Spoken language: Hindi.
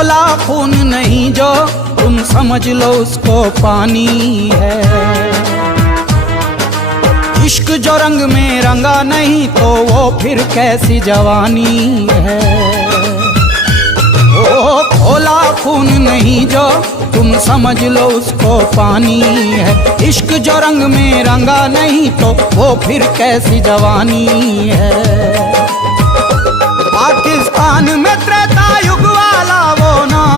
खोला खून नहीं जो तुम समझ लो उसको पानी है। इश्क जो रंग में रंगा नहीं तो वो फिर कैसी जवानी है। ओ खोला खून नहीं जो तुम समझ लो उसको पानी है। इश्क जो रंग में रंगा नहीं तो वो फिर कैसी जवानी है। पाकिस्तान में त्रेता युग